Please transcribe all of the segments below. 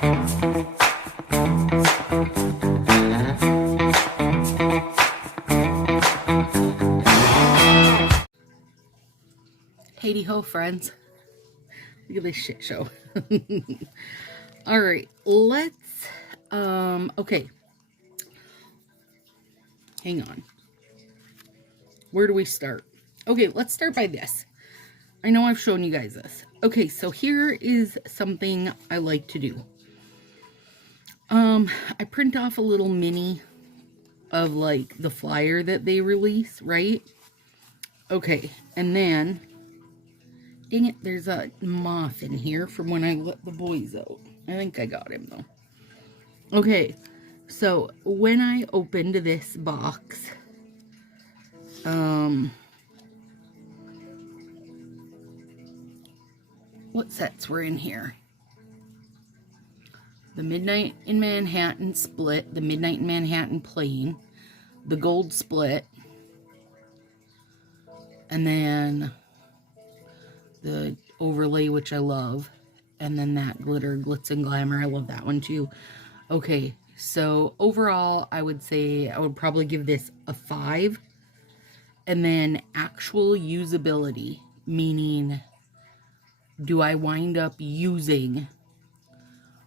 Hey ho, friends. Look at this shit show. All right, let's, okay. Hang on. Where do we start? Okay, let's start by this. I know I've shown you guys this. Okay, so here is something I like to do. I print off a little mini of like the flyer that they release, right? Okay, and then, dang it, there's a moth in here from when I let the boys out. I think I got him though. Okay, so when I opened this box, what sets were in here? The Midnight in Manhattan split, the Midnight in Manhattan plain, the gold split, and then the overlay, which I love, and then that glitter, glitz and glamour. I love that one too. Okay, so overall, I would say I would probably give this a 5. And then actual usability, meaning do I wind up using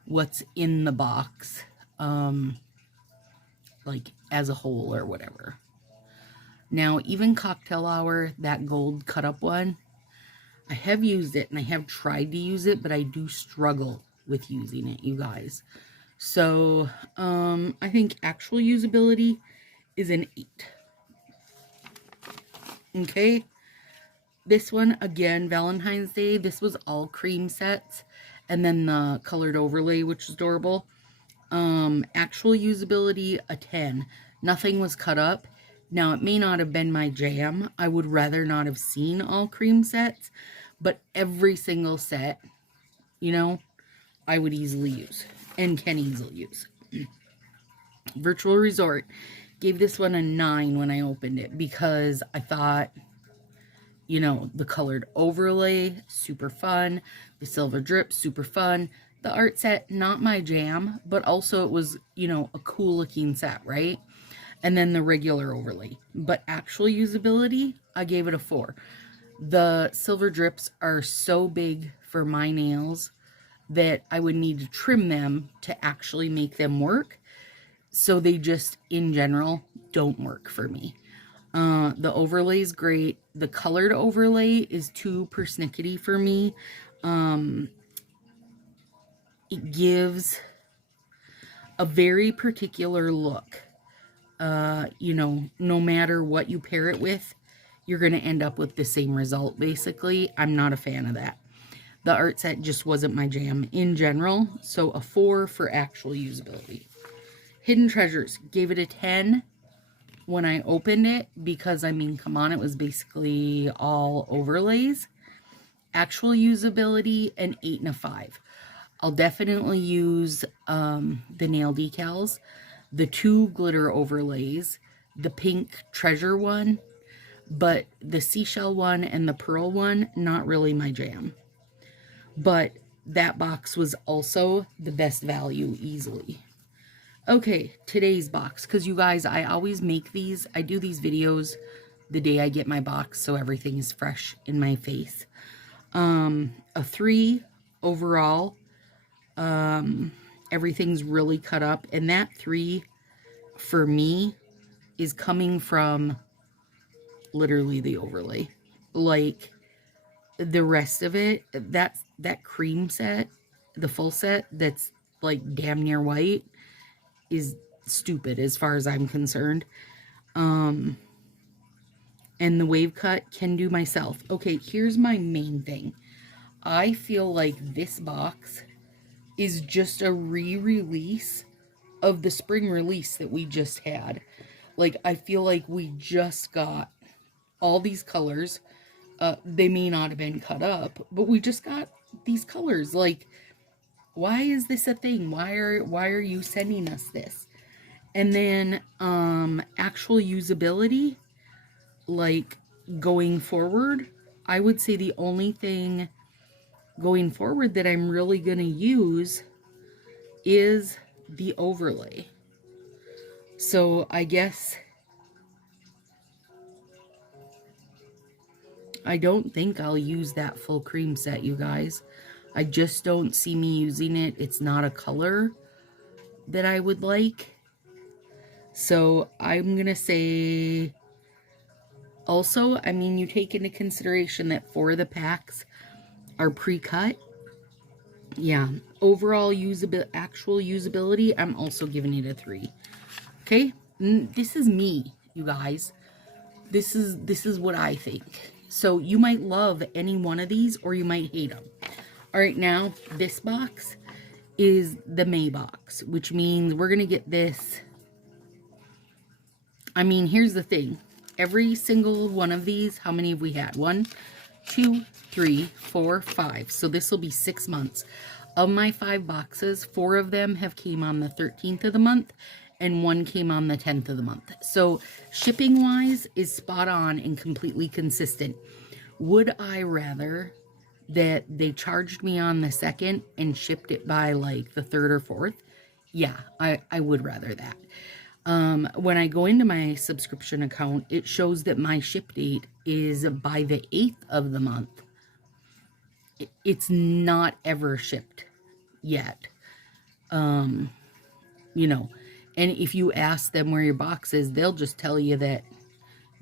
what's in the box, like as a whole or whatever. Now, even Cocktail Hour, that gold cut up one, I have used it and I have tried to use it, but I do struggle with using it, you guys. So, I think actual usability is an 8. Okay. This one, again, Valentine's Day, this was all cream sets. And then the colored overlay, which is adorable. Actual usability, a 10. Nothing was cut up. Now, it may not have been my jam. I would rather not have seen all cream sets. But every single set, you know, I would easily use. And can easily use. Virtual Resort. Gave this one a 9 when I opened it. Because I thought, you know, the colored overlay, super fun. The silver drip, super fun. The art set, not my jam, but also it was, you know, a cool looking set, right? And then the regular overlay. But actual usability, I gave it a 4. The silver drips are so big for my nails that I would need to trim them to actually make them work. So they just, in general, don't work for me. The overlay is great. The colored overlay is too persnickety for me. It gives a very particular look. You know, no matter what you pair it with, you're going to end up with the same result, basically. I'm not a fan of that. The art set just wasn't my jam in general, so a 4 for actual usability. Hidden Treasures, gave it a 10 when I opened it, because, I mean, come on, it was basically all overlays. Actual usability, an 8 and a 5. I'll definitely use the nail decals, the 2 glitter overlays, the pink treasure one, but the seashell one and the pearl one, not really my jam. But that box was also the best value easily. Okay, today's box, because you guys, I always make these, I do these videos the day I get my box, so everything is fresh in my face. A 3 overall. Everything's really cut up, and that 3 for me is coming from literally the overlay. Like, the rest of it, that cream set, the full set that's like damn near white, is stupid as far as I'm concerned. And the wave cut can do myself. Okay, here's my main thing. I feel like this box is just a re-release of the spring release that we just had. Like, I feel like we just got all these colors. They may not have been cut up, but we just got these colors. Like, why is this a thing? Why are you sending us this? And then actual usability, like going forward, I would say the only thing going forward that I'm really going to use is the overlay. So I guess I don't think I'll use that full cream set, you guys. I just don't see me using it. It's not a color that I would like. So I'm going to say also, I mean, you take into consideration that 4 of the packs are pre-cut. Yeah, overall actual usability, I'm also giving it a 3. Okay, this is me, you guys. This is what I think. So you might love any one of these or you might hate them. All right, now this box is the May box, which means we're gonna get this. I mean, here's the thing. Every single one of these, how many have we had? 1, 2, 3, 4, 5. So this will be 6 months. Of my 5 boxes, 4 of them have came on the 13th of the month and 1 came on the 10th of the month. So shipping wise is spot on and completely consistent. Would I rather that they charged me on the 2nd and shipped it by like the 3rd or 4th? Yeah, I would rather that. When I go into my subscription account, it shows that my ship date is by the 8th of the month. It's not ever shipped yet. You know, and if you ask them where your box is, they'll just tell you that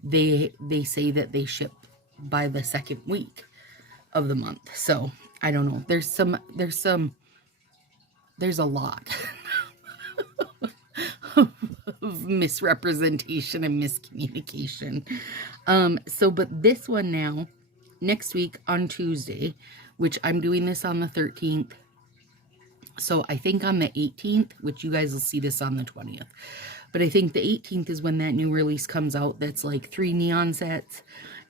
they say that they ship by the 2nd week of the month. So I don't know. There's a lot of misrepresentation and miscommunication. But this one now, next week on Tuesday, which I'm doing this on the 13th. So I think on the 18th, which you guys will see this on the 20th. But I think the 18th is when that new release comes out. That's like 3 neon sets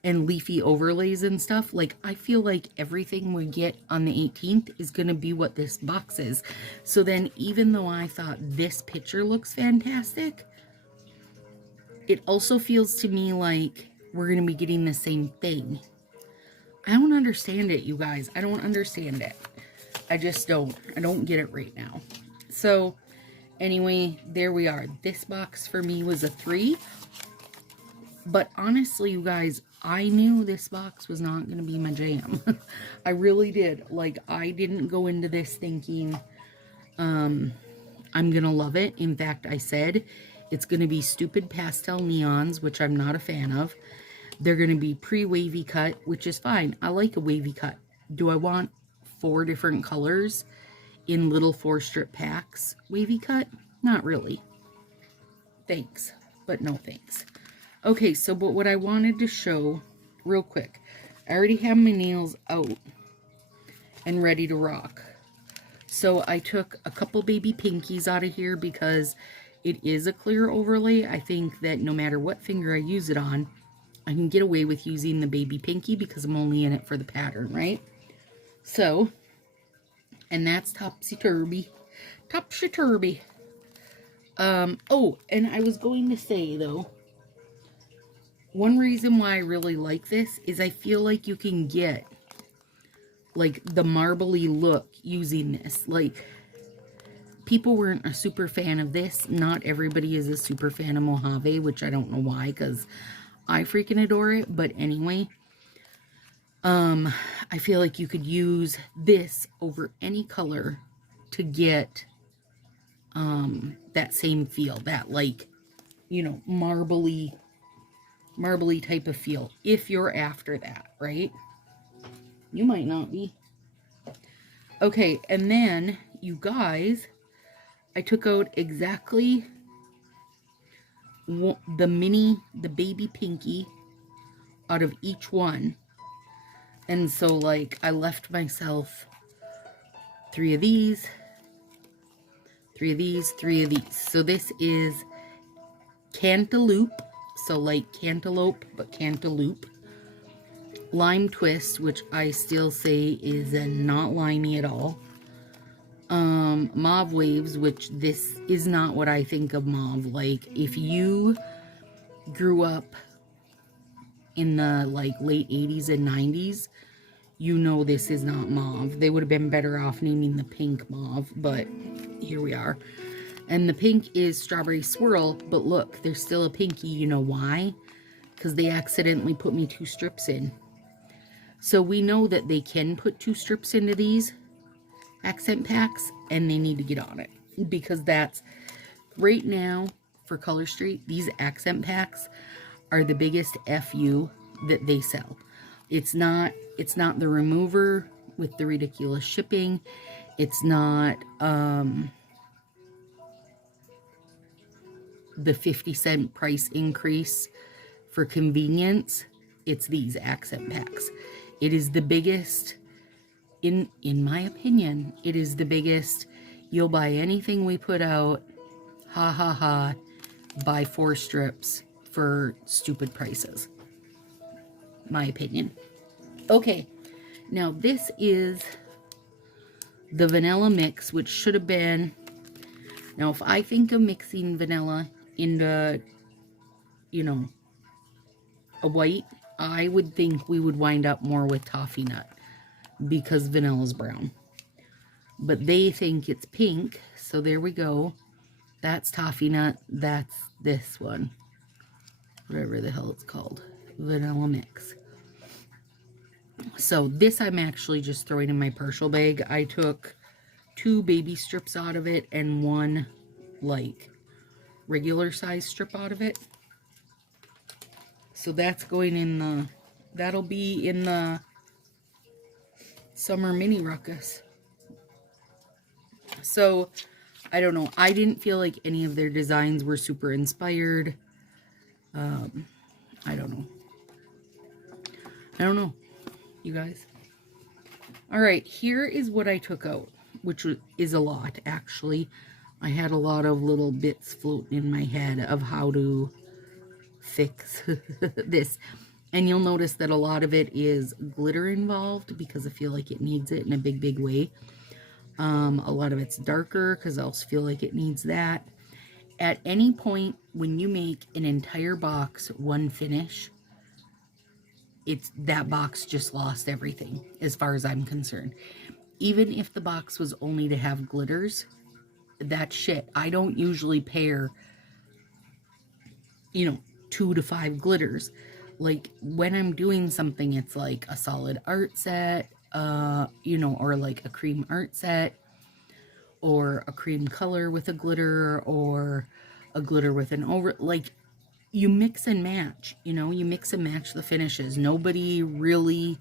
and leafy overlays and stuff. Like, I feel like everything we get on the 18th is going to be what this box is. So then, even though I thought this picture looks fantastic, it also feels to me like we're going to be getting the same thing. I don't understand it, you guys. I don't understand it. I just don't. I don't get it right now. So, anyway, there we are. This box for me was a 3. But honestly, you guys, I knew this box was not going to be my jam. I really did. Like, I didn't go into this thinking I'm going to love it. In fact, I said it's going to be stupid pastel neons, which I'm not a fan of. They're going to be pre-wavy cut, which is fine. I like a wavy cut. Do I want 4 different colors in little 4-strip packs? Wavy cut? Not really. Thanks, but no thanks. Okay, so but what I wanted to show real quick, I already have my nails out and ready to rock. So I took a couple baby pinkies out of here because it is a clear overlay. I think that no matter what finger I use it on, I can get away with using the baby pinky because I'm only in it for the pattern, right? So, and that's topsy-turvy. Topsy-turvy. Oh, and I was going to say, though, one reason why I really like this is I feel like you can get, like, the marbly look using this. Like, people weren't a super fan of this. Not everybody is a super fan of Mojave, which I don't know why, because I freaking adore it. But anyway, I feel like you could use this over any color to get that same feel, that, like, you know, marbly type of feel, if you're after that, right? You might not be. Okay, and then, you guys, I took out exactly the baby pinky out of each one. And so, like, I left myself 3 of these, 3 of these, 3 of these. So this is cantaloupe. So, like, cantaloupe, but cantaloupe. Lime twist, which I still say is not limey at all. Mauve waves, which this is not what I think of mauve. Like, if you grew up in the, like, late 80s and 90s, you know this is not mauve. They would have been better off naming the pink mauve, but here we are. And the pink is Strawberry Swirl, but look, there's still a pinky. You know why? Because they accidentally put me 2 strips in. So we know that they can put 2 strips into these accent packs, and they need to get on it. Because that's, right now, for Color Street, these accent packs are the biggest FU that they sell. It's not the remover with the ridiculous shipping. It's not the 50-cent price increase for convenience. It's these accent packs. It is the biggest, in my opinion, it is the biggest. You'll buy anything we put out, ha ha ha, buy 4 strips for stupid prices. My opinion. Okay, now this is the vanilla mix, which should have been, now if I think of mixing vanilla into, you know, a white, I would think we would wind up more with toffee nut because vanilla's brown. But they think it's pink, so there we go. That's toffee nut, that's this one. Whatever the hell it's called. Vanilla mix. So this I'm actually just throwing in my partial bag. I took 2 baby strips out of it and 1 like regular size strip out of it. So that's going in the, that'll be in the summer mini ruckus. So I don't know. I didn't feel like any of their designs were super inspired. I don't know. I don't know, you guys. All right, here is what I took out, which is a lot, actually. I had a lot of little bits floating in my head of how to fix this. And you'll notice that a lot of it is glitter involved because I feel like it needs it in a big, big way. A lot of it's darker because I also feel like it needs that. At any point when you make an entire box one finish, it's that box just lost everything as far as I'm concerned. Even if the box was only to have glitters, that shit. I don't usually pair, you know, 2 to 5 glitters. Like when I'm doing something, it's like a solid art set, you know, or like a cream art set, or a cream color with a glitter, or a glitter with an over, like you mix and match, you know, you mix and match the finishes. Nobody really,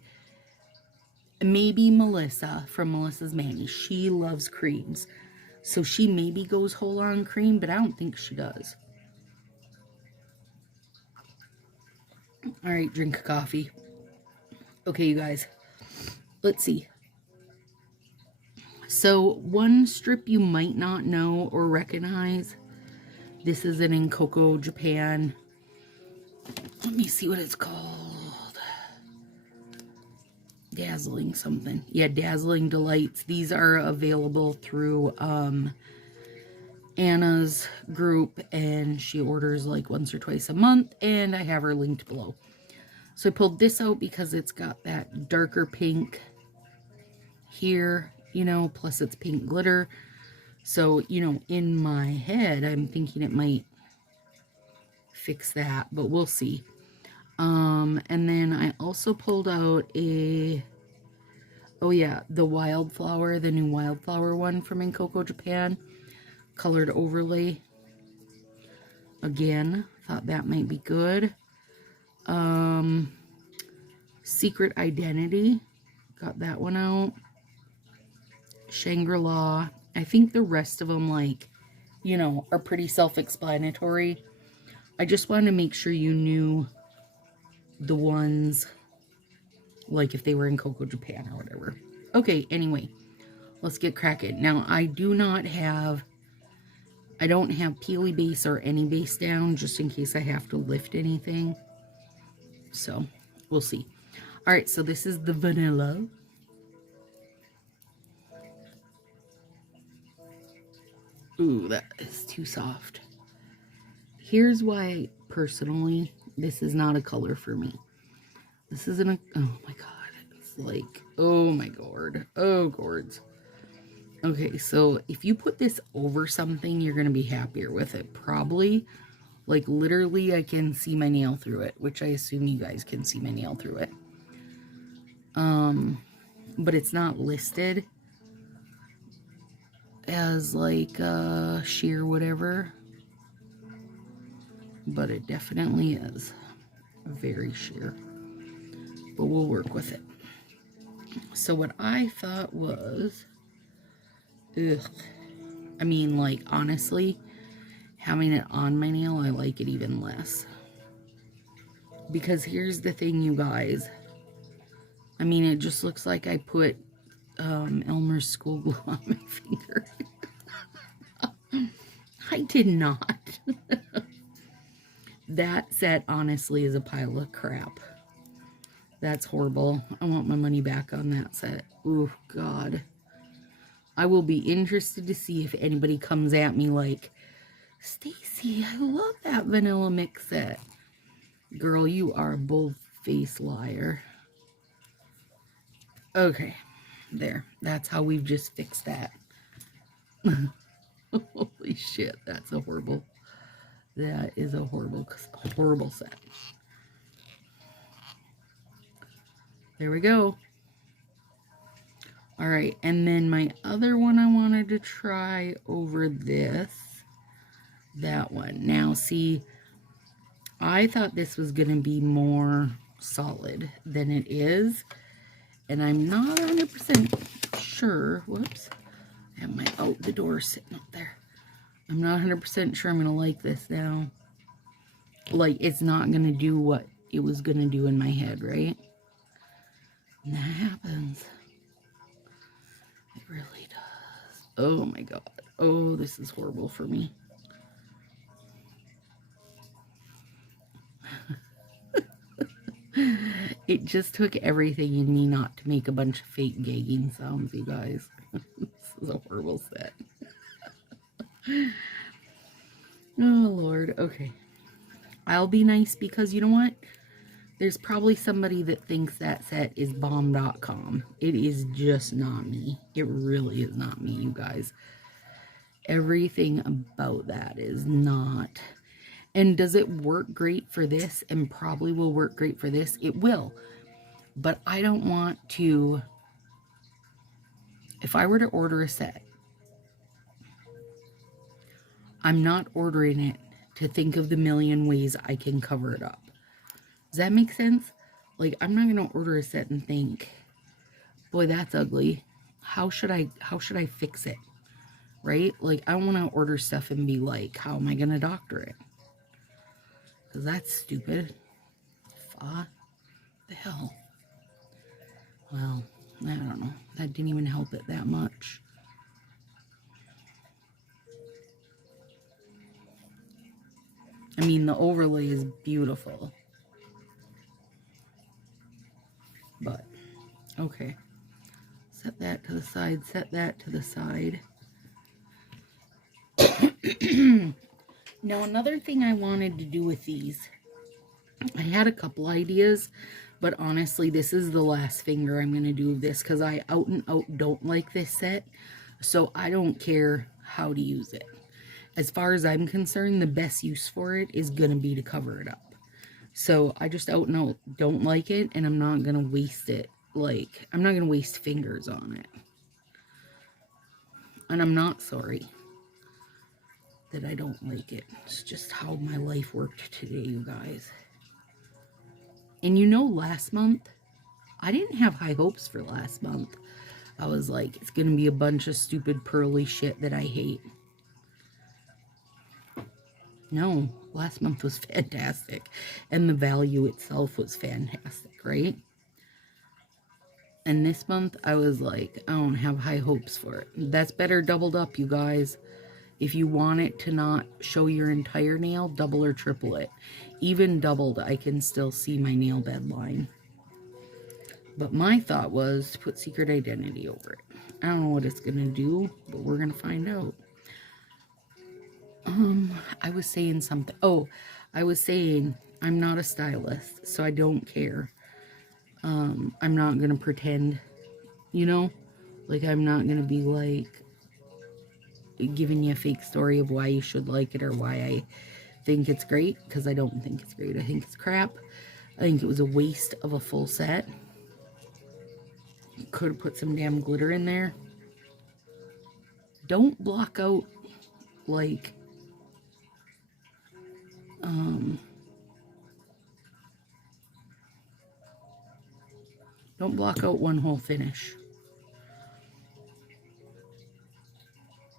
maybe Melissa from Melissa's Manny, she loves creams. So she maybe goes whole on cream, but I don't think she does. All right, drink coffee. Okay, you guys, let's see. So one strip you might not know or recognize. This is an in Coco, Japan. Let me see what it's called. Dazzling something. Yeah, Dazzling Delights. These are available through Anna's group, and she orders like once or twice a month, and I have her linked below. So I pulled this out because it's got that darker pink here, you know, plus it's pink glitter. So, you know, in my head, I'm thinking it might fix that, but we'll see. And then I also pulled out a, oh yeah, the Wildflower, the new Wildflower one from in Coco, Japan. Colored overlay. Again, thought that might be good. Secret Identity. Got that one out. Shangri-La. I think the rest of them, like, you know, are pretty self-explanatory. I just wanted to make sure you knew the ones, like if they were in Coco, Japan or whatever. Okay, anyway, let's get cracking. Now, I don't have Peely base or any base down, just in case I have to lift anything. So, we'll see. All right, so this is the vanilla. Ooh, that is too soft. Here's why, personally, this is not a color for me. This isn't a, oh my god, it's like, oh my god, oh gourds. Okay, so if you put this over something, you're going to be happier with it. Probably. Like, literally, I can see my nail through it, which I assume you guys can see my nail through it. But it's not listed as, like, sheer whatever. But it definitely is very sheer. But we'll work with it. So what I thought was... Ugh. I mean, like, honestly, having it on my nail, I like it even less. Because here's the thing, you guys. I mean, it just looks like I put Elmer's school glue on my finger. I did not. That set, honestly, is a pile of crap. That's horrible. I want my money back on that set. Oh, God. I will be interested to see if anybody comes at me like, Stacy, I love that vanilla mix set. Girl, you are a bold-faced liar. Okay, there. That's how we've just fixed that. Holy shit, that's a horrible... That is a horrible, horrible set. There we go. All right, and then my other one I wanted to try over this. That one. Now, see, I thought this was going to be more solid than it is. And I'm not 100% sure. Whoops. I have my out the door sitting up there. I'm not 100% sure I'm going to like this now. Like, it's not going to do what it was going to do in my head, right? And that happens. It really does. Oh my God. Oh, this is horrible for me. It just took everything in me not to make a bunch of fake gagging sounds, you guys. This is a horrible set. Oh, Lord. Okay. I'll be nice because you know what? There's probably somebody that thinks that set is bomb.com. It is just not me. It really is not me, you guys. Everything about that is not. And does it work great for this? And probably will work great for this? It will. But I don't want to... If I were to order a set, I'm not ordering it to think of the million ways I can cover it up. Does that make sense? Like, I'm not going to order a set and think, boy, that's ugly. How should I fix it? Right? Like, I want to order stuff and be like, how am I going to doctor it? Because that's stupid. The hell? Well, I don't know. That didn't even help it that much. I mean, the overlay is beautiful. But, okay. Set that to the side. Set that to the side. Now, another thing I wanted to do with these, I had a couple ideas, but honestly, this is the last finger I'm going to do of this because I out and out don't like this set, so I don't care how to use it. As far as I'm concerned, the best use for it is going to be to cover it up. So I just out and out don't like it, and I'm not going to waste it. Like, I'm not going to waste fingers on it. And I'm not sorry that I don't like it. It's just how my life worked today, you guys. And you know, last month, I didn't have high hopes for last month. I was like, it's going to be a bunch of stupid pearly shit that I hate. No, last month was fantastic. And the value itself was fantastic, right? And this month, I was like, I don't have high hopes for it. That's better doubled up, you guys. If you want it to not show your entire nail, double or triple it. Even doubled, I can still see my nail bed line. But my thought was to put Secret Identity over it. I don't know what it's going to do, but we're going to find out. I was saying something. Oh, I was saying I'm not a stylist, so I don't care. I'm not going to pretend, you know? Like, I'm not going to be like, giving you a fake story of why you should like it or why I think it's great, because I don't think it's great. I think it's crap. I think it was a waste of a full set. Could have put some damn glitter in there. Don't block out, like, don't block out one whole finish.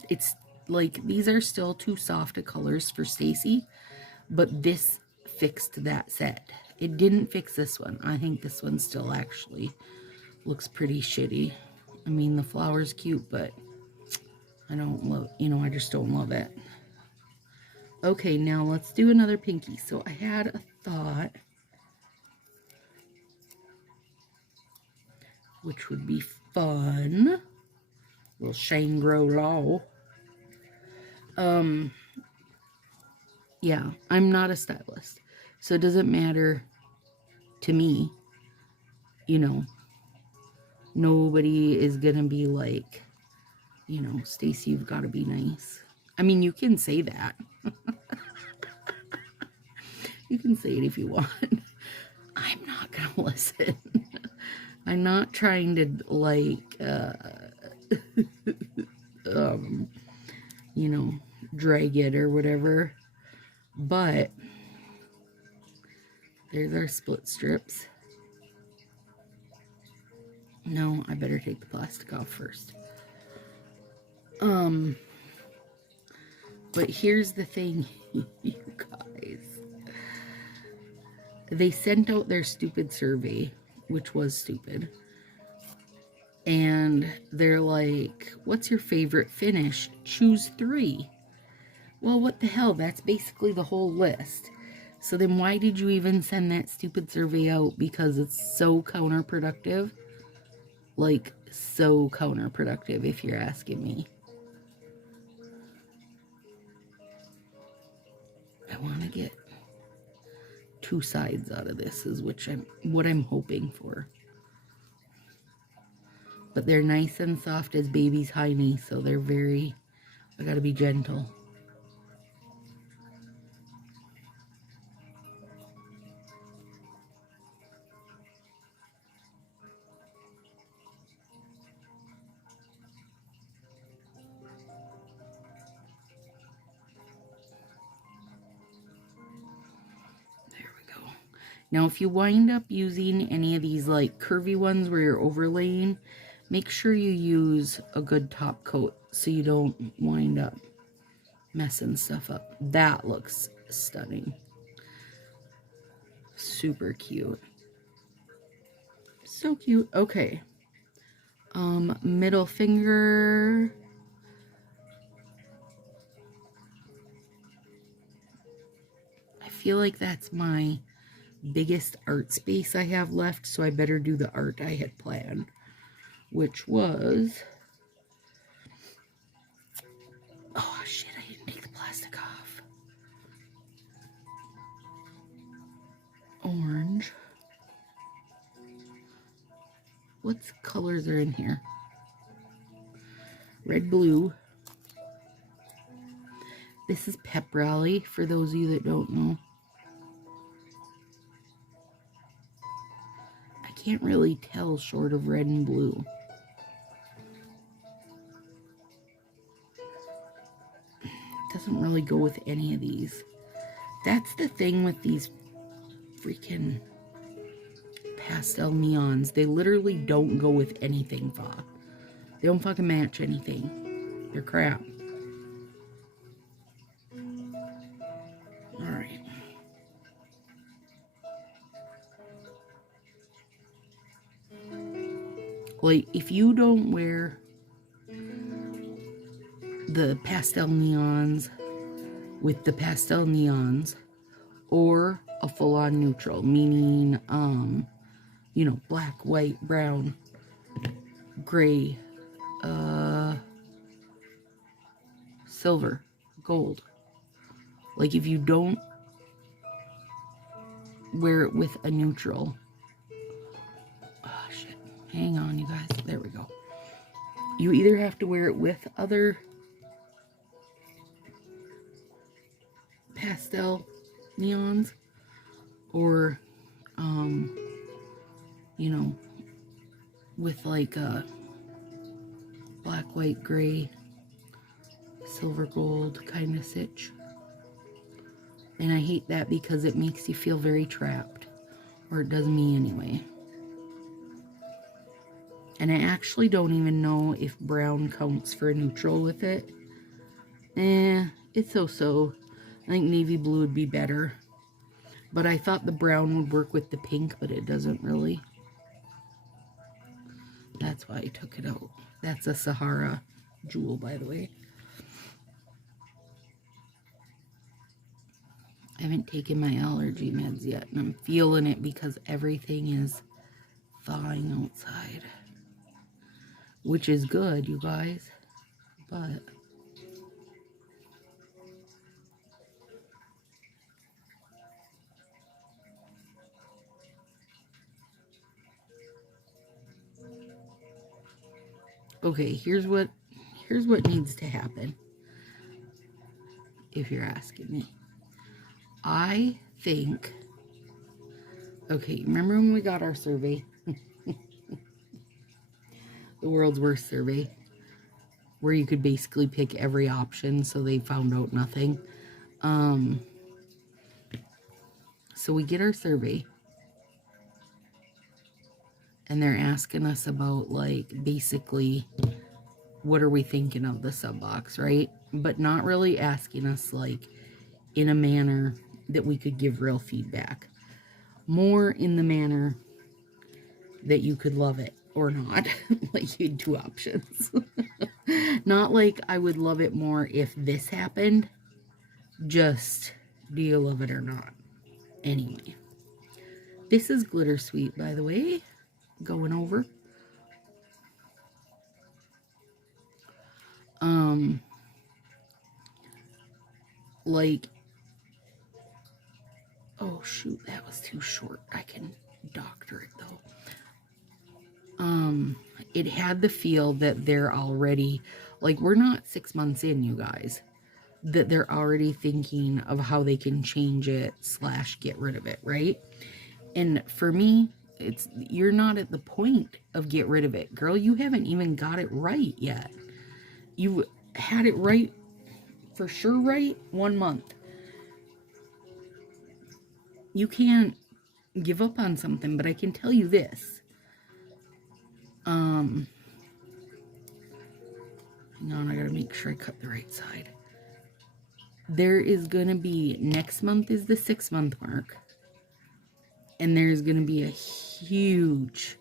It's like, these are still too soft of colors for Stacy, but this fixed that set. It didn't fix this one. I think this one still actually looks pretty shitty. I mean, the flower's cute, but I don't love, you know, I just don't love it. Okay, now let's do another pinky. So I had a thought, which would be fun. Little shine grow low. Yeah, I'm not a stylist, so it doesn't matter to me, you know. Nobody is gonna be like, you know, Stacy, you've got to be nice. I mean, you can say that. You can say it if you want. I'm not gonna listen. I'm not trying to, like, you know, drag it or whatever. But there's our split strips. No, I better take the plastic off first. But here's the thing, you guys. They sent out their stupid survey, which was stupid. And they're like, what's your favorite finish? Choose 3. Well, what the hell? That's basically the whole list. So then why did you even send that stupid survey out? Because it's so counterproductive. Like, so counterproductive, if you're asking me. I want to get 2 sides out of this, is what I'm hoping for. But they're nice and soft as baby's hiney, so they're very, I gotta be gentle. Now, if you wind up using any of these like curvy ones where you're overlaying, make sure you use a good top coat so you don't wind up messing stuff up. That looks stunning. Super cute. So cute. Okay. Middle finger. I feel like that's my biggest art space I have left, so I better do the art I had planned, which was, oh shit, I didn't take the plastic off. Orange. What colors are in here? Red, blue. This is Pep Rally, for those of you that don't know. Can't really tell short of red and blue. It doesn't really go with any of these. That's the thing with these freaking pastel neons. They literally don't go with anything, They don't fucking match anything. They're crap. Alright. Like, if you don't wear the pastel neons with the pastel neons, or a full-on neutral, meaning, you know, black, white, brown, gray, silver, gold. Like, if you don't wear it with a neutral, hang on, you guys. There we go. You either have to wear it with other pastel neons, or, you know, with like a black, white, gray, silver, gold kind of stitch. And I hate that because it makes you feel very trapped, or it does me anyway. And I actually don't even know if brown counts for a neutral with it. It's so-so. I think navy blue would be better. But I thought the brown would work with the pink, but it doesn't really. That's why I took it out. That's a Sahara jewel, by the way. I haven't taken my allergy meds yet, and I'm feeling it because everything is thawing outside. Which is good, you guys. But okay, here's what needs to happen, if you're asking me. I think, okay, remember when we got our survey? The world's worst survey, where you could basically pick every option, so they found out nothing. So we get our survey, and they're asking us about, like, basically, what are we thinking of the sub box, right? But not really asking us, like, in a manner that we could give real feedback. More in the manner that you could love it or not. Like, you had two options. Not like I would love it more if this happened. Just, do you love it or not? Anyway. This is Glitter Sweet, by the way. Going over. Like, oh shoot, that was too short. I can doctor it though. It had the feel that they're already, like, we're not 6 months in, you guys, that they're already thinking of how they can change it / get rid of it, right? And for me, it's, you're not at the point of get rid of it. Girl, you haven't even got it right yet. You had it right, for sure right, 1 month. You can't give up on something, but I can tell you this. Hang on, I gotta make sure I cut the right side. There is gonna be, next month is the 6 month mark. And there's gonna be a huge,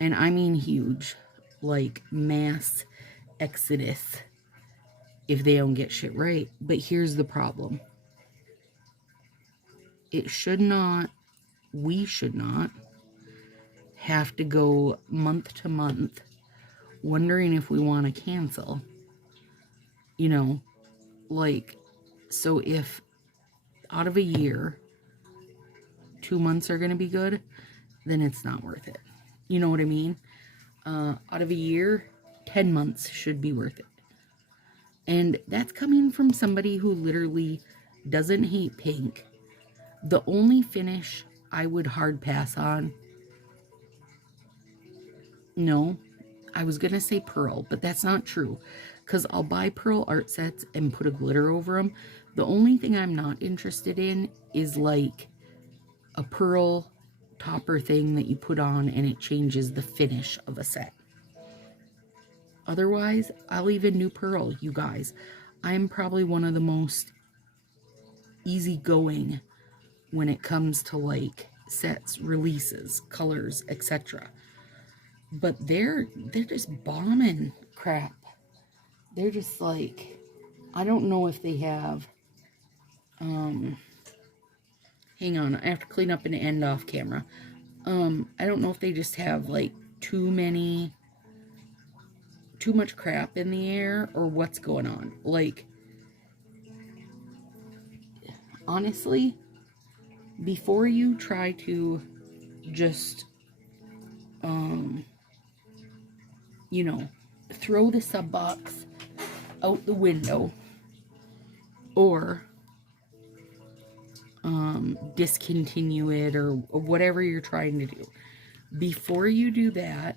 and I mean huge, like, mass exodus if they don't get shit right. But here's the problem. It should not, we should not have to go month to month wondering if we want to cancel. You know, like, so if out of a year 2 months are going to be good, then it's not worth it. You know what I mean? Out of a year, 10 months should be worth it. And that's coming from somebody who literally doesn't hate pink. The only finish I would hard pass on, no, I was going to say pearl, but that's not true. Because I'll buy pearl art sets and put a glitter over them. The only thing I'm not interested in is like a pearl topper thing that you put on and it changes the finish of a set. Otherwise, I'll even do pearl, you guys. I'm probably one of the most easygoing when it comes to like sets, releases, colors, etc. But they're just bombing crap. They're just like, I don't know if they have, hang on, I have to clean up an end off camera. I don't know if they just have like too much crap in the air or what's going on. Like, honestly, before you try to just, you know, throw the sub box out the window or discontinue it or whatever you're trying to do. Before you do that,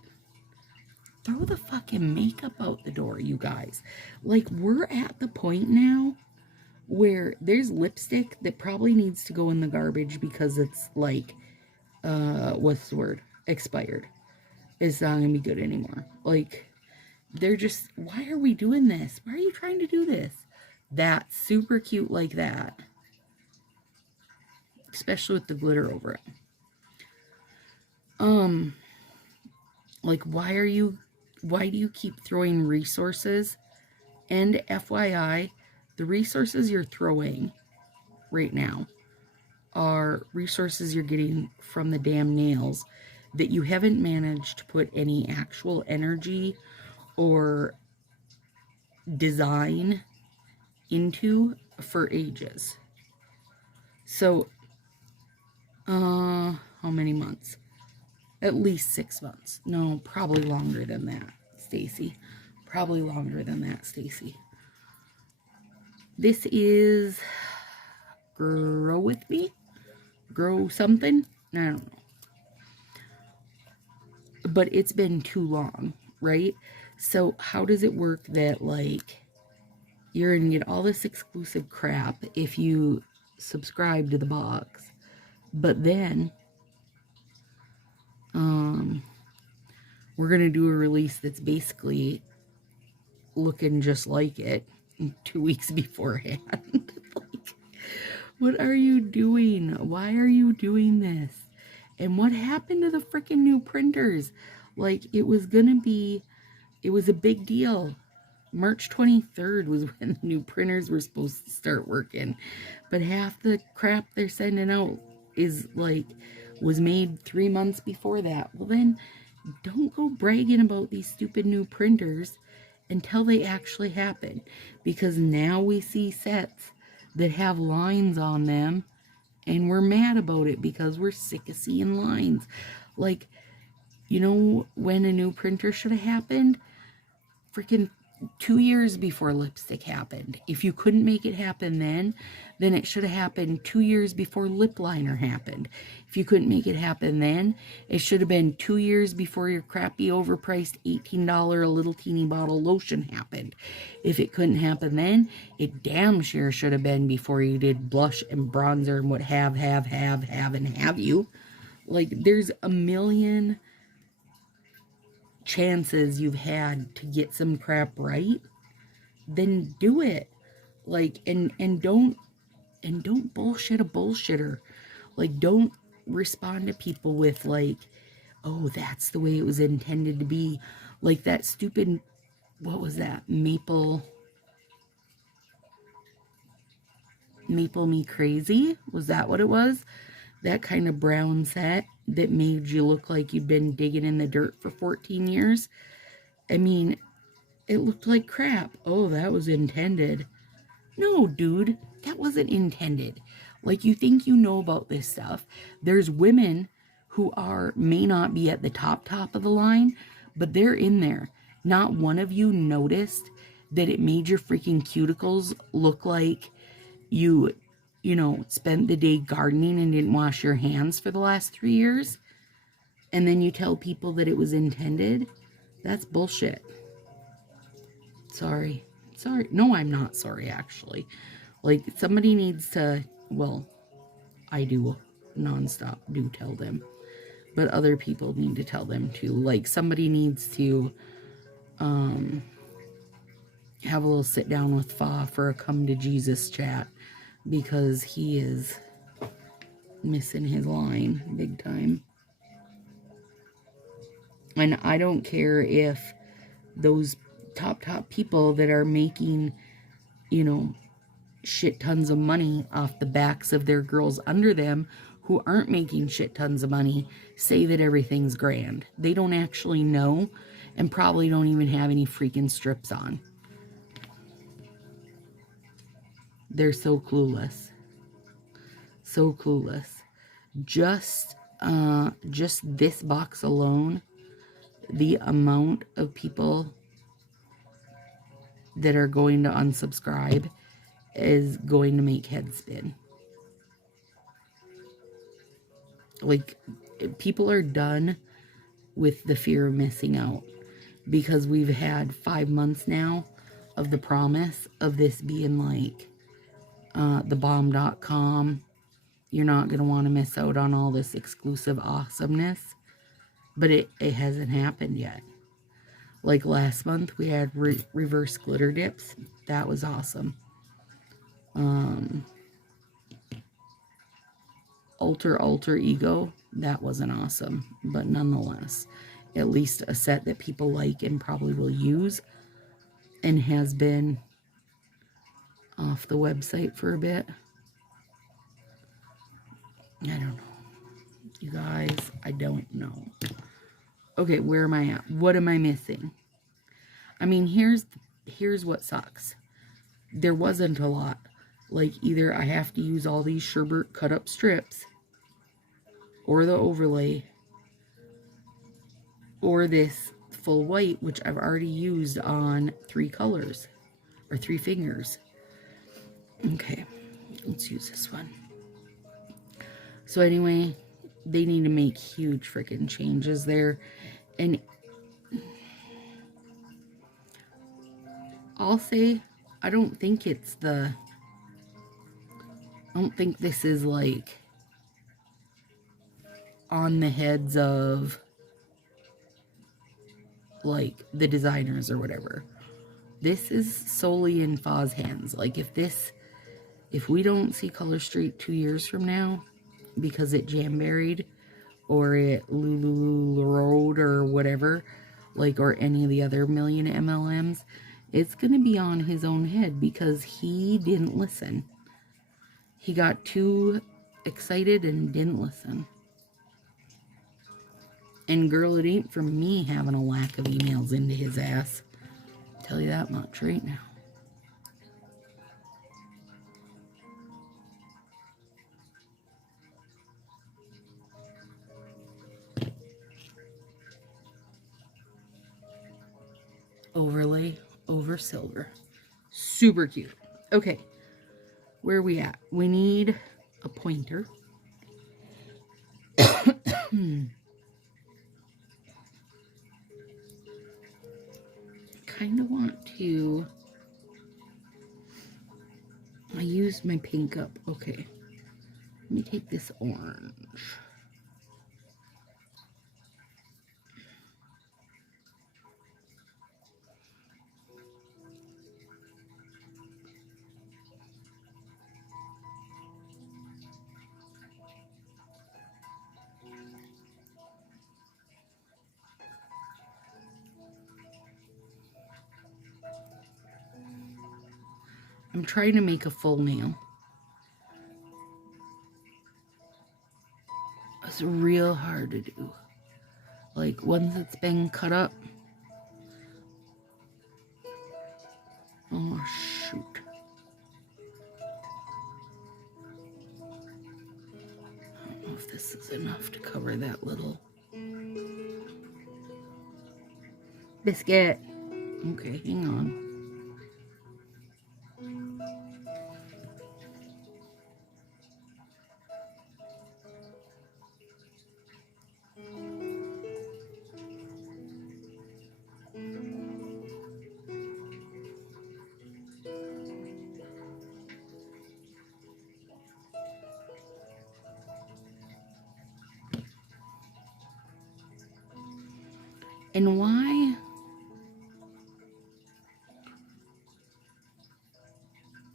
throw the fucking makeup out the door, you guys. Like, we're at the point now where there's lipstick that probably needs to go in the garbage because it's like, what's the word? Expired. It's not gonna be good anymore. Like, they're just, why are we doing this? Why are you trying to do this? That's super cute like that. Especially with the glitter over it. Like, why do you keep throwing resources? And FYI, the resources you're throwing right now are resources you're getting from the damn nails that you haven't managed to put any actual energy or design into for ages. So, how many months? At least 6 months. No, probably longer than that, Stacy. Probably longer than that, Stacy. This is Grow With Me? Grow something? I don't know. But it's been too long, right? So how does it work that, like, you're going to get all this exclusive crap if you subscribe to the box, but then we're going to do a release that's basically looking just like it 2 weeks beforehand. Like, what are you doing? Why are you doing this? And what happened to the freaking new printers? Like, it was a big deal. March 23rd was when the new printers were supposed to start working. But half the crap they're sending out was made 3 months before that. Well, then, don't go bragging about these stupid new printers until they actually happen. Because now we see sets that have lines on them, and we're mad about it because we're sick of seeing lines. Like, you know when a new printer should have happened? Freaking 2 years before lipstick happened. If you couldn't make it happen then it should have happened 2 years before lip liner happened. If you couldn't make it happen then, it should have been 2 years before your crappy overpriced $18 a little teeny bottle lotion happened. If it couldn't happen then, it damn sure should have been before you did blush and bronzer and what have you. Like, there's a million chances you've had to get some crap right, then do it. Like, and don't bullshit a bullshitter. Like, don't respond to people with like, oh, that's the way it was intended to be. Like that stupid, what was that? Maple Me Crazy? Was that what it was? That kind of brown set that made you look like you'd been digging in the dirt for 14 years. I mean, it looked like crap. Oh, that was intended. No, dude, that wasn't intended. Like, you think you know about this stuff. There's women who may not be at the top of the line, but they're in there. Not one of you noticed that it made your freaking cuticles look like you spent the day gardening and didn't wash your hands for the last 3 years, and then you tell people that it was intended? That's bullshit. Sorry. No, I'm not sorry, actually. Like, somebody needs to, well, I do nonstop do tell them, but other people need to tell them too. Like, somebody needs to have a little sit down with Fa for a come to Jesus chat, because he is missing his line big time. And I don't care if those top people that are making, shit tons of money off the backs of their girls under them who aren't making shit tons of money say that everything's grand. They don't actually know, and probably don't even have any freaking strips on. They're so clueless. So clueless. Just this box alone, the amount of people that are going to unsubscribe is going to make heads spin. Like, people are done with the fear of missing out, because we've had 5 months now of the promise of this being like thebomb.com. You're not going to want to miss out on all this exclusive awesomeness. But it hasn't happened yet. Like last month, we had reverse glitter dips. That was awesome. Alter Ego. That wasn't awesome. But nonetheless, at least a set that people like and probably will use, and has been off the website for a bit. I don't know. You guys, I don't know. Okay, where am I at? What am I missing? I mean, here's what sucks. There wasn't a lot. Like, either I have to use all these sherbet cut up strips, or the overlay, or this full white, which I've already used on 3 colors, or 3 fingers. Okay, let's use this one. So anyway, they need to make huge freaking changes there. And I'll say, I don't think this is like on the heads of like the designers or whatever. This is solely in Fa's hands. Like, if we don't see Color Street 2 years from now because it jam-buried, or it Lulu Road or whatever, like, or any of the other million MLMs, it's going to be on his own head, because he didn't listen. He got too excited and didn't listen. And girl, it ain't from me having a lack of emails into his ass. I'll tell you that much right now. Overlay over silver. Super cute. Okay, where are we at? We need a pointer. Kind of want to... I used my pink up. Okay, let me take this orange. I'm trying to make a full nail. It's real hard to do. Like, once it's been cut up. Oh, shoot. I don't know if this is enough to cover that little biscuit. Okay, hang on. And why?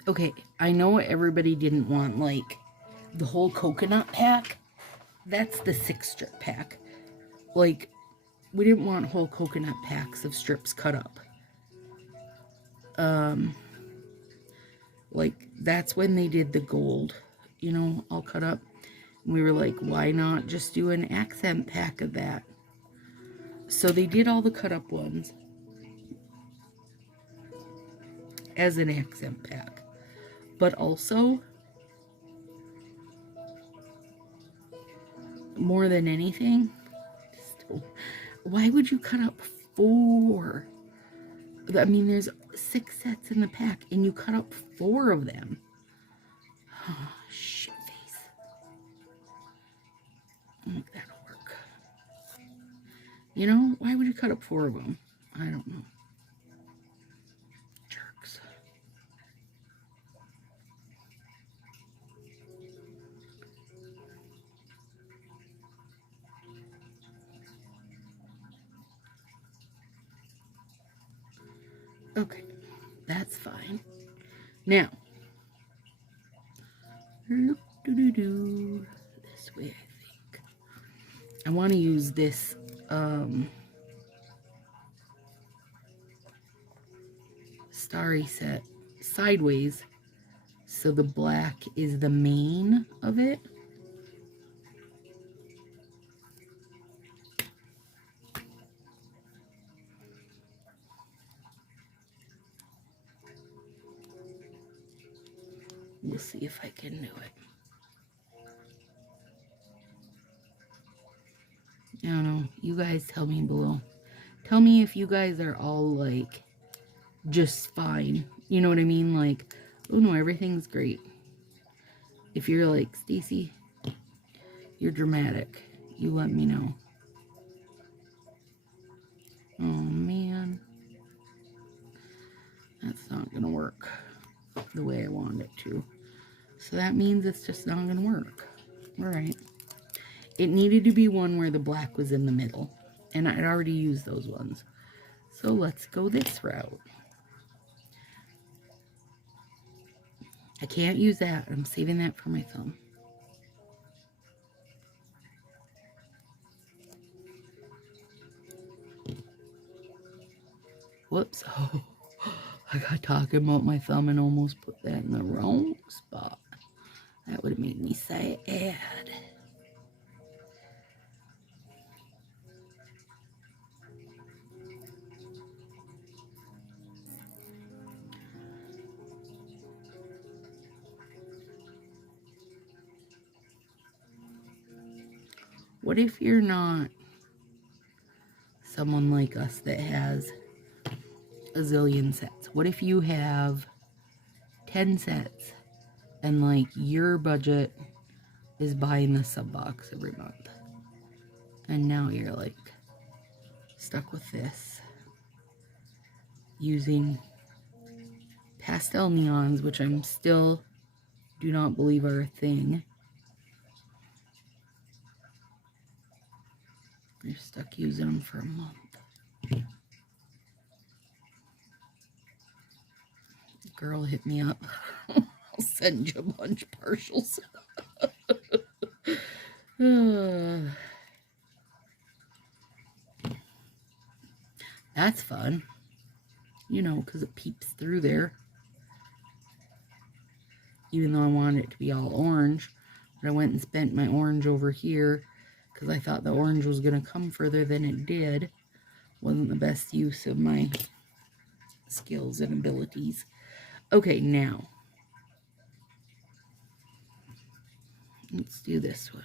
Okay, I know everybody didn't want, like, the whole coconut pack. That's the 6-strip pack. Like, we didn't want whole coconut packs of strips cut up. Like, that's when they did the gold, you know, all cut up. And we were like, why not just do an accent pack of that? So they did all the cut up ones as an accent pack. But also, more than anything, why would you cut up 4? I mean, there's 6 sets in the pack, and you cut up 4 of them. Oh, shit face. That'll work. You know, why would you cut up 4 of them? I don't know. Jerks. Okay, that's fine. Now, this way, I think. I want to use this starry set sideways, so the black is the main of it. We'll see if I can do it. I don't know. You guys tell me below. Tell me if you guys are all like just fine. You know what I mean? Like, oh no, everything's great. If you're like, Stacy, you're dramatic, you let me know. Oh man. That's not gonna work the way I want it to. So that means it's just not gonna work. Alright. It needed to be one where the black was in the middle. And I'd already used those ones. So let's go this route. I can't use that. I'm saving that for my thumb. Whoops. Oh, I got talking about my thumb and almost put that in the wrong spot. That would have made me sad. What if you're not someone like us that has a zillion sets? What if you have 10 sets and like your budget is buying the sub box every month, and now you're like stuck with this using pastel neons, which I'm still do not believe are a thing. You're stuck using them for a month. Girl, hit me up. I'll send you a bunch of partials. That's fun. You know, because it peeps through there. Even though I wanted it to be all orange. But I went and spent my orange over here because I thought the orange was going to come further than it did. Wasn't the best use of my skills and abilities. Okay, now let's do this one.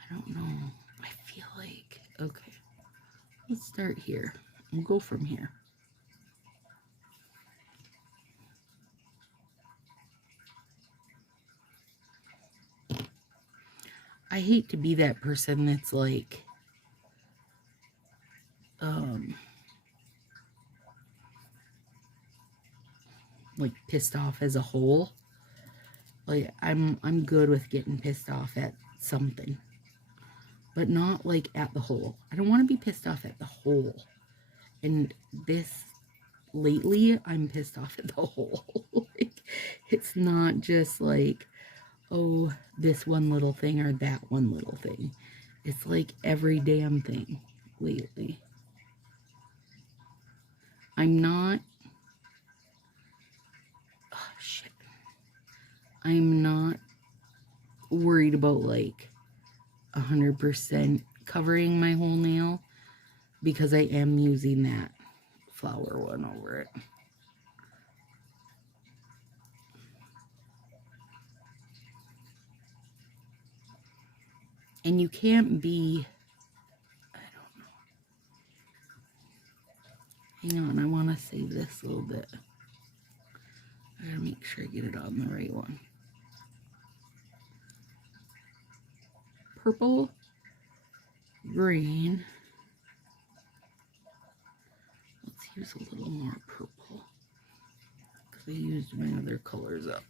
I don't know. I feel like, okay, let's start here and go from here. I hate to be that person that's like, pissed off as a whole. Like, I'm good with getting pissed off at something, but not like at the whole. I don't want to be pissed off at the whole. And this, lately, I'm pissed off at the whole. Like, it's not just like, oh, this one little thing or that one little thing. It's like every damn thing lately. I'm not, oh shit, I'm not worried about like 100% covering my whole nail because I am using that flower one over it. And you can't be, I don't know. Hang on, I want to save this a little bit. I gotta make sure I get it on the right one. Purple, green. Let's use a little more purple because I used my other colors up.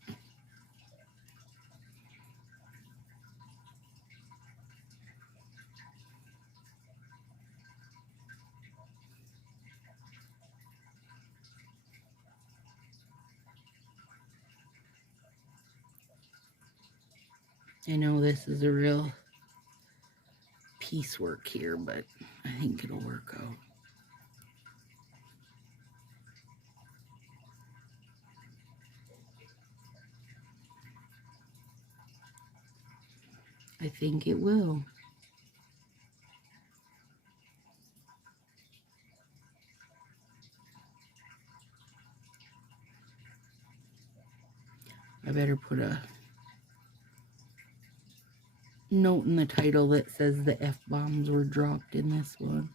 I know this is a real piecework here, but I think it'll work out. I think it will. I better put a note in the title that says the F-bombs were dropped in this one.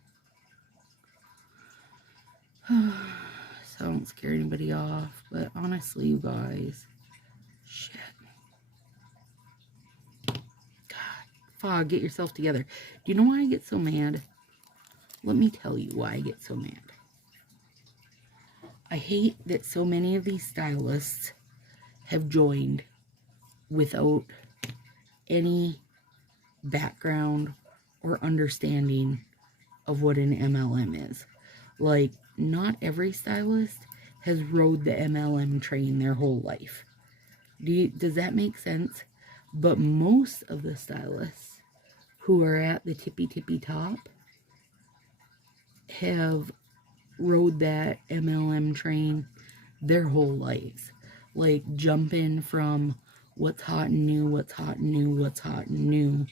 So I don't scare anybody off, but honestly, you guys, shit. God, Fog, get yourself together. Do you know why I get so mad? Let me tell you why I get so mad. I hate that so many of these stylists have joined without any background or understanding of what an MLM is. Like, not every stylist has rode the MLM train their whole life. Does that make sense? But most of the stylists who are at the tippy top have rode that MLM train their whole lives. Like, jumping from what's hot and new, what's hot and new, what's hot and new,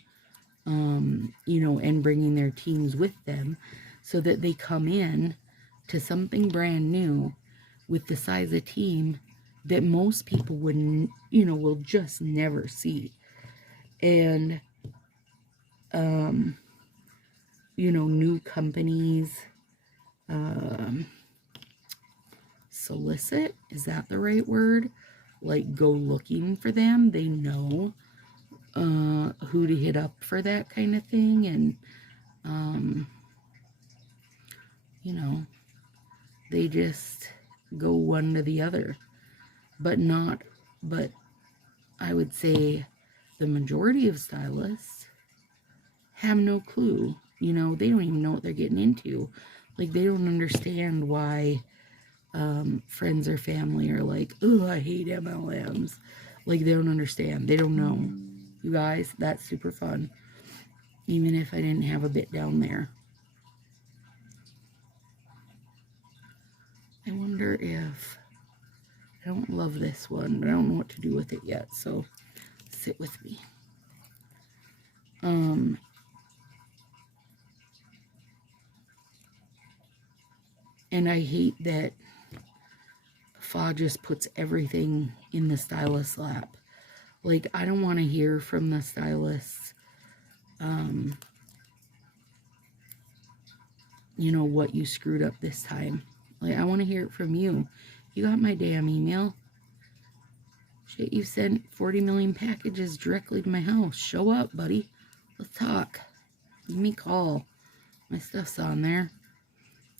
you know, and bringing their teams with them so that they come in to something brand new with the size of team that most people wouldn't, you know, will just never see. And, you know, new companies, solicit, is that the right word? Like, go looking for them. They know who to hit up for that kind of thing. And, you know, they just go one to the other. But I would say the majority of stylists have no clue. You know, they don't even know what they're getting into. Like, they don't understand why friends or family are like, oh, I hate MLMs. Like, they don't understand. They don't know. You guys, that's super fun. Even if I didn't have a bit down there. I wonder if... I don't love this one, but I don't know what to do with it yet, so sit with me. And I hate that Fa just puts everything in the stylist's lap. Like, I don't want to hear from the stylists, you know, what you screwed up this time. Like, I want to hear it from you. You got my damn email. Shit, you sent 40 million packages directly to my house. Show up, buddy. Let's talk. Give me a call. My stuff's on there.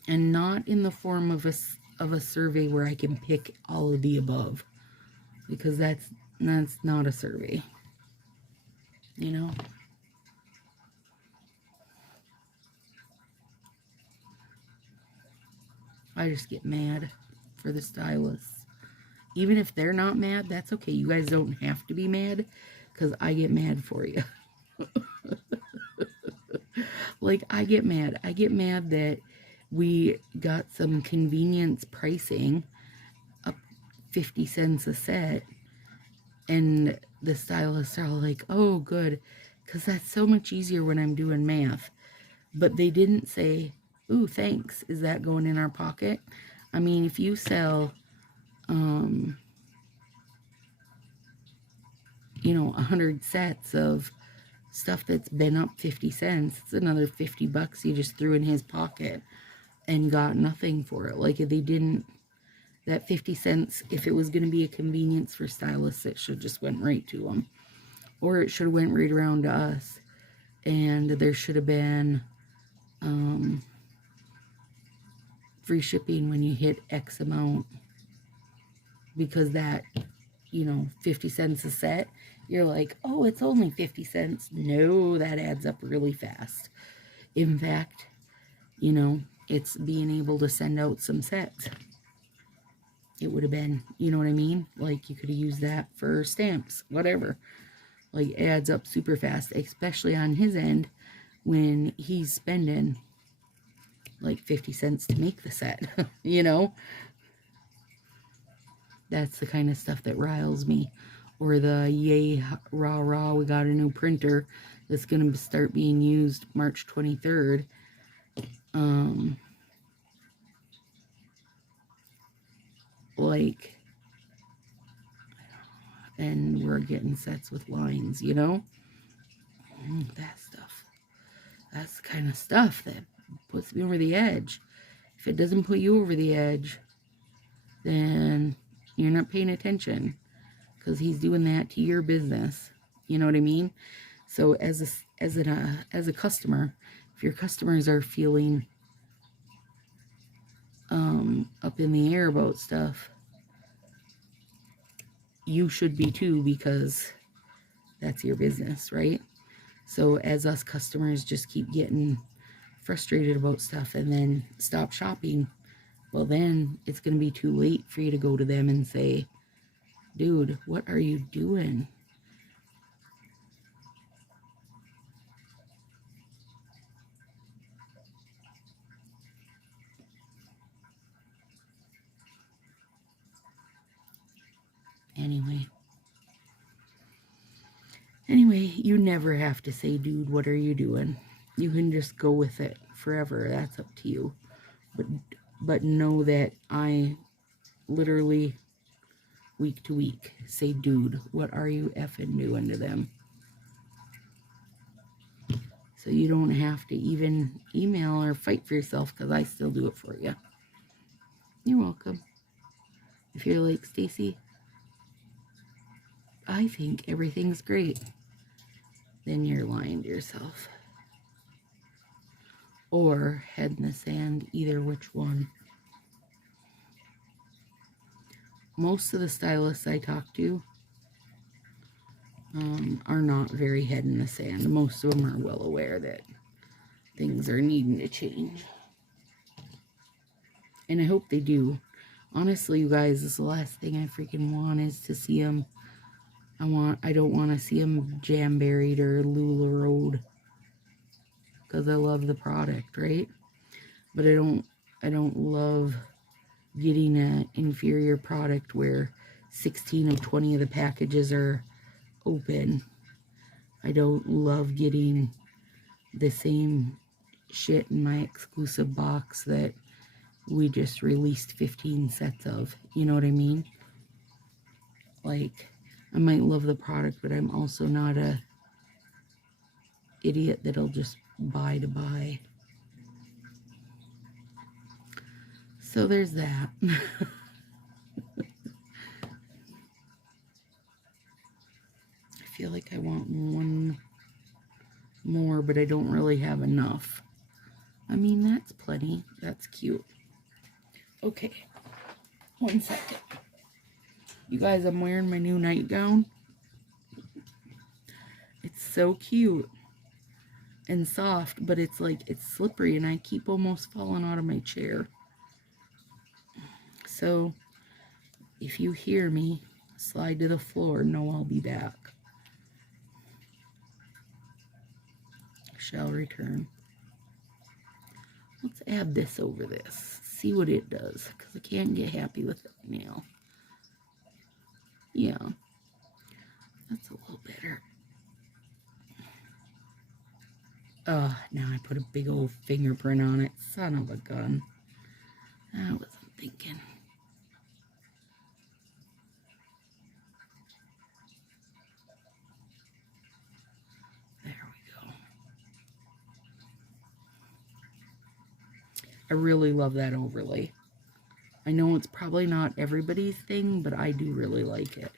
And not in the form of a survey where I can pick all of the above. Because that's not a survey. You know? I just get mad for the stylists. Even if they're not mad, that's okay. You guys don't have to be mad, because I get mad for you. Like, I get mad. I get mad that we got some convenience pricing, up 50 cents a set, and the stylists are all like, oh, good, because that's so much easier when I'm doing math. But they didn't say, ooh, thanks, is that going in our pocket? I mean, if you sell, you know, 100 sets of stuff that's been up 50 cents, it's another 50 bucks you just threw in his pocket and got nothing for it. Like, they didn't that 50 cents, if it was going to be a convenience for stylists, it should just went right to them. Or it should have went right around to us. And there should have been free shipping when you hit X amount. Because that, 50 cents a set, you're like, oh, it's only 50 cents. No, that adds up really fast. In fact, it's being able to send out some sets. It would have been, you know what I mean? Like, you could have used that for stamps, whatever. Like, it adds up super fast, especially on his end when he's spending like 50 cents to make the set, That's the kind of stuff that riles me. Or the yay, rah, rah, we got a new printer that's going to start being used March 23rd. And we're getting sets with lines, that stuff. That's the kind of stuff that puts me over the edge. If it doesn't put you over the edge, then you're not paying attention, because he's doing that to your business. You know what I mean? So as a customer, if your customers are feeling up in the air about stuff, you should be too, because that's your business, right? So as us customers just keep getting frustrated about stuff and then stop shopping, well, then it's going to be too late for you to go to them and say, dude, what are you doing? Anyway, you never have to say, dude, what are you doing? You can just go with it forever. That's up to you. But know that I literally, week to week, say, dude, what are you effing doing to them? So you don't have to even email or fight for yourself, because I still do it for you. You're welcome. If you're like, Stacy, I think everything's great, then you're lying to yourself. Or head in the sand, either which one. Most of the stylists I talk to are not very head in the sand. Most of them are well aware that things are needing to change. And I hope they do. Honestly, you guys, this is the last thing I freaking want is to see them. I don't want to see them jam buried or Lula Road, because I love the product, right? But I don't love getting an inferior product where 16 of 20 of the packages are open. I don't love getting the same shit in my exclusive box that we just released 15 sets of. You know what I mean? Like, I might love the product, but I'm also not a idiot that'll just buy to buy. So there's that. I feel like I want one more, but I don't really have enough. I mean, that's plenty. That's cute. Okay, 1 second. You guys, I'm wearing my new nightgown. It's so cute and soft, but it's like, it's slippery, and I keep almost falling out of my chair. So if you hear me slide to the floor, know I'll be back. Shall return. Let's add this over this. See what it does, because I can't get happy with that nail. Yeah, that's a little better. Now I put a big old fingerprint on it. Son of a gun. I wasn't thinking. There we go. I really love that overlay. I know it's probably not everybody's thing, but I do really like it.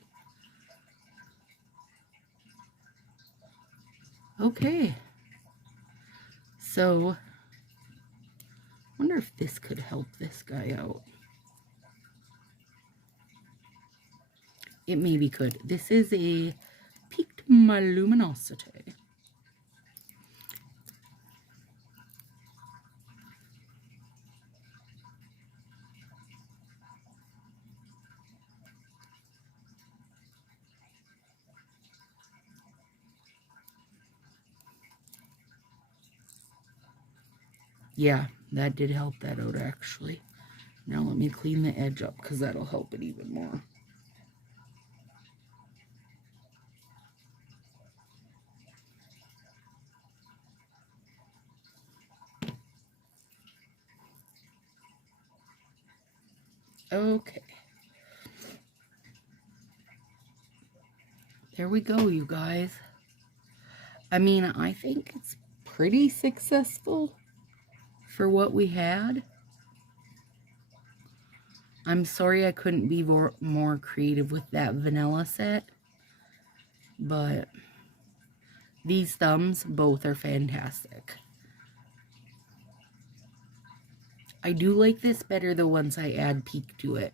Okay. So, I wonder if this could help this guy out. It maybe could. This is a Peaked My Luminosity. Yeah, that did help that out actually. Now let me clean the edge up because that'll help it even more. Okay. There we go, you guys. I mean, I think it's pretty successful for what we had. I'm sorry I couldn't be more creative with that vanilla set, but these thumbs both are fantastic. I do like this better though once I add peak to it.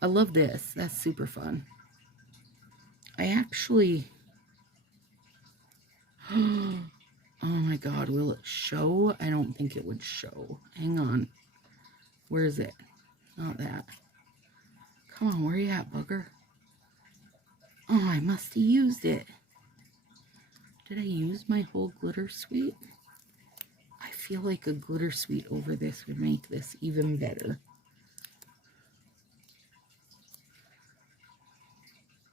I love this. That's super fun. I actually... Oh my god, will it show? I don't think it would show. Hang on. Where is it? Not that. Come on, where are you at, bugger? Oh, I must have used it. Did I use my whole glitter suite? I feel like a glitter suite over this would make this even better.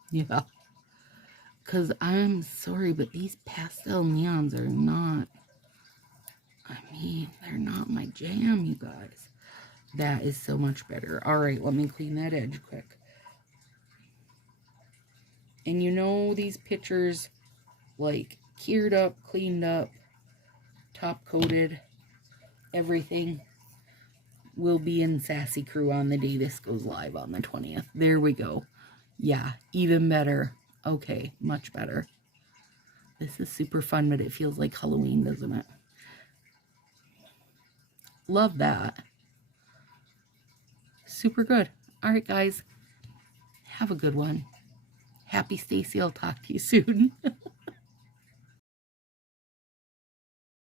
Yeah. Because I'm sorry, but these pastel neons are not... I mean, they're not my jam, you guys. That is so much better. Alright, let me clean that edge quick. And you know these pictures, like, cured up, cleaned up, top coated, everything will be in Sassy Crew on the day this goes live on the 20th. There we go. Yeah, even better. Okay, much better. This is super fun, but it feels like Halloween, doesn't it? Love that. Super good. All right, guys. Have a good one. Happy Stacy. I'll talk to you soon.